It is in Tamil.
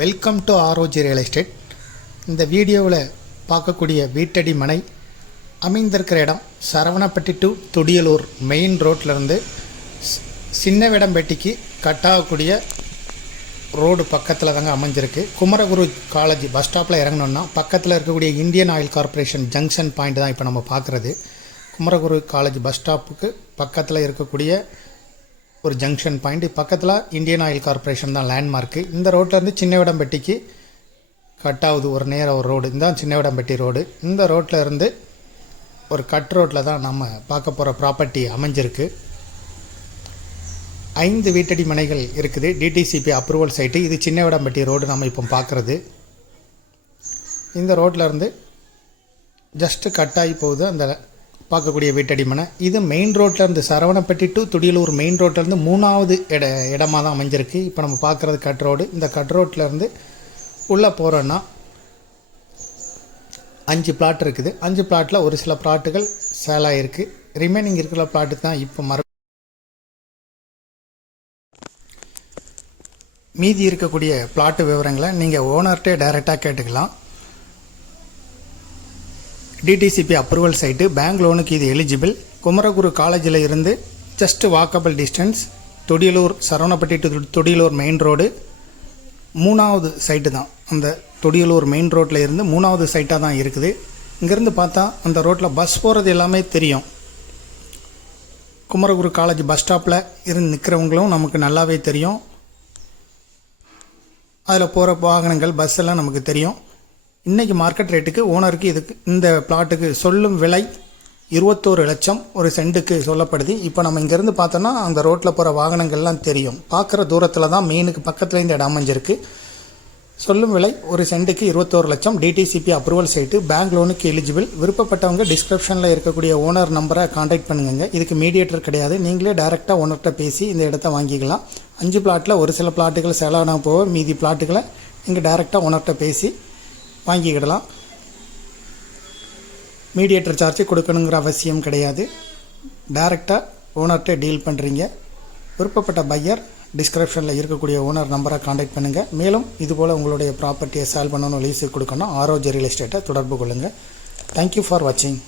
Welcome to Aroji real estate இந்த வீடியோவில் பார்க்கக்கூடிய வீட்டடி மனை அமைந்திருக்கிற இடம் சரவணப்பட்டி டு துடியலூர் மெயின் ரோட்லேருந்து சின்னவிடம்பேட்டிக்கு கட்டாகக்கூடிய ரோடு பக்கத்தில் தாங்க அமைஞ்சிருக்கு. குமரகுரு காலேஜ் பஸ் ஸ்டாப்பில் இறங்கணுன்னா பக்கத்தில் இருக்கக்கூடிய Indian oil corporation junction point தான் இப்போ நம்ம பார்க்குறது. குமரகுரு காலேஜ் பஸ் ஸ்டாப்புக்கு பக்கத்தில் இருக்கக்கூடிய ஒரு ஜங்ஷன் பாயிண்ட் பக்கத்தில் இந்தியன் ஆயில் கார்ப்பரேஷன் தான் லேண்ட்மார்க்கு இந்த ரோட்லேருந்து சின்னவிடம்பட்டிக்கு கட் ஆகுது. ஒரு நேரம் ஒரு ரோடு இந்த சின்னவிடம்பட்டி ரோடு இந்த ரோட்டில் இருந்து ஒரு கட் ரோட்டில் தான் நம்ம பார்க்க போகிற ப்ராப்பர்ட்டி அமைஞ்சிருக்கு. ஐந்து வீட்டடி மனைகள் இருக்குது. டிடிசிபி அப்ரூவல் சைட்டு இது சின்னவிடம்பட்டி ரோடு நம்ம இப்போ பார்க்குறது. இந்த ரோட்டில் இருந்து ஜஸ்ட்டு கட் ஆகி போகுது. அந்த பார்க்கக்கூடிய வீட்டடிமனை. இது மெயின் ரோட்லேருந்து சரவணப்பட்டி டு துடியலூர் மெயின் ரோட்லேருந்து மூணாவது இட இடமாக தான் அமைஞ்சிருக்கு. இப்போ நம்ம பார்க்குறது கட் ரோடு இந்த கட் ரோட்லேருந்து உள்ளே போகிறோன்னா அஞ்சு பிளாட் இருக்குது. அஞ்சு பிளாட்டில் ஒரு சில பிளாட்டுகள் சேலாக இருக்குது ரிமைனிங் இருக்கிற பிளாட்டு தான் இப்போ மறு மீதி இருக்கக்கூடிய பிளாட்டு விவரங்களை நீங்கள் ஓனர்கிட்டே டைரெக்டாக கேட்டுக்கலாம். டிடிசிபி அப்ரூவல் சைட்டு பேங்க் லோனுக்கு இது எலிஜிபிள் குமரகுரு காலேஜில் இருந்து just walkable distance Thodiyalur Saravanapatti to Thodiyalur main road மூணாவது சைட்டு தான். அந்த தொடியலூர் மெயின் ரோட்டில் இருந்து மூணாவது சைட்டாக தான் இருக்குது. இங்கேருந்து பார்த்தா அந்த ரோட்டில் பஸ் போகிறது எல்லாமே தெரியும். குமரகுரு காலேஜ் பஸ் ஸ்டாப்பில் இருந்து நிற்கிறவங்களும் நமக்கு நல்லாவே தெரியும். அதில் போகிற வாகனங்கள் பஸ் எல்லாம் நமக்கு தெரியும். இன்றைக்கி மார்க்கெட் ரேட்டுக்கு ஓனருக்கு இதுக்கு இந்த பிளாட்டுக்கு சொல்லும் விலை இருபத்தோரு லட்சம் ஒரு சென்ட்டுக்கு சொல்லப்படுது. இப்போ நம்ம இங்கேருந்து பார்த்தோன்னா அந்த ரோட்டில் போகிற வாகனங்கள்லாம் தெரியும். பார்க்குற தூரத்தில் தான் மெயினுக்கு பக்கத்தில் இந்த இடம் அமைஞ்சிருக்கு. சொல்லும் விலை ஒரு சென்ட்டுக்கு இருபத்தோரு லட்சம். டிடிசிபி அப்ரூவல் சைட்டு பேங்க் லோனுக்கு எலிஜிபிள் விருப்பப்பட்டவங்க டிஸ்கிரிப்ஷனில் இருக்கக்கூடிய ஓனர் நம்பரை காண்டாக்ட் பண்ணுங்க இதுக்கு மீடியேட்டர் கிடையாது. நீங்களே டைரெக்டாக ஓனர்கிட்ட பேசி இந்த இடத்த வாங்கிக்கலாம். அஞ்சு பிளாட்டில் ஒரு சில பிளாட்டுகள் செலவான போக மீதி பிளாட்டுகளை நீங்கள் டைரெக்டாக ஓனர்கிட்ட பேசி வாங்கிக்கிடலாம். மீடியேட்டர் சார்ஜ் கொடுக்கணுங்கிற அவசியம் கிடையாது. டைரெக்டாக ஓனர்கிட்ட டீல் பண்ணுறீங்க விருப்பப்பட்ட பையர் டிஸ்கிரிப்ஷனில் இருக்கக்கூடிய ஓனர் நம்பரை காண்டாக்ட் பண்ணுங்கள் மேலும் இதுபோல் உங்களுடைய ப்ராப்பர்ட்டியை சேல் பண்ணணும் லீஸுக்கு கொடுக்கணும் ஆரோஜ் ரியல் எஸ்டேட்டை தொடர்பு கொள்ளுங்கள் தேங்க்யூ ஃபார் வாட்சிங்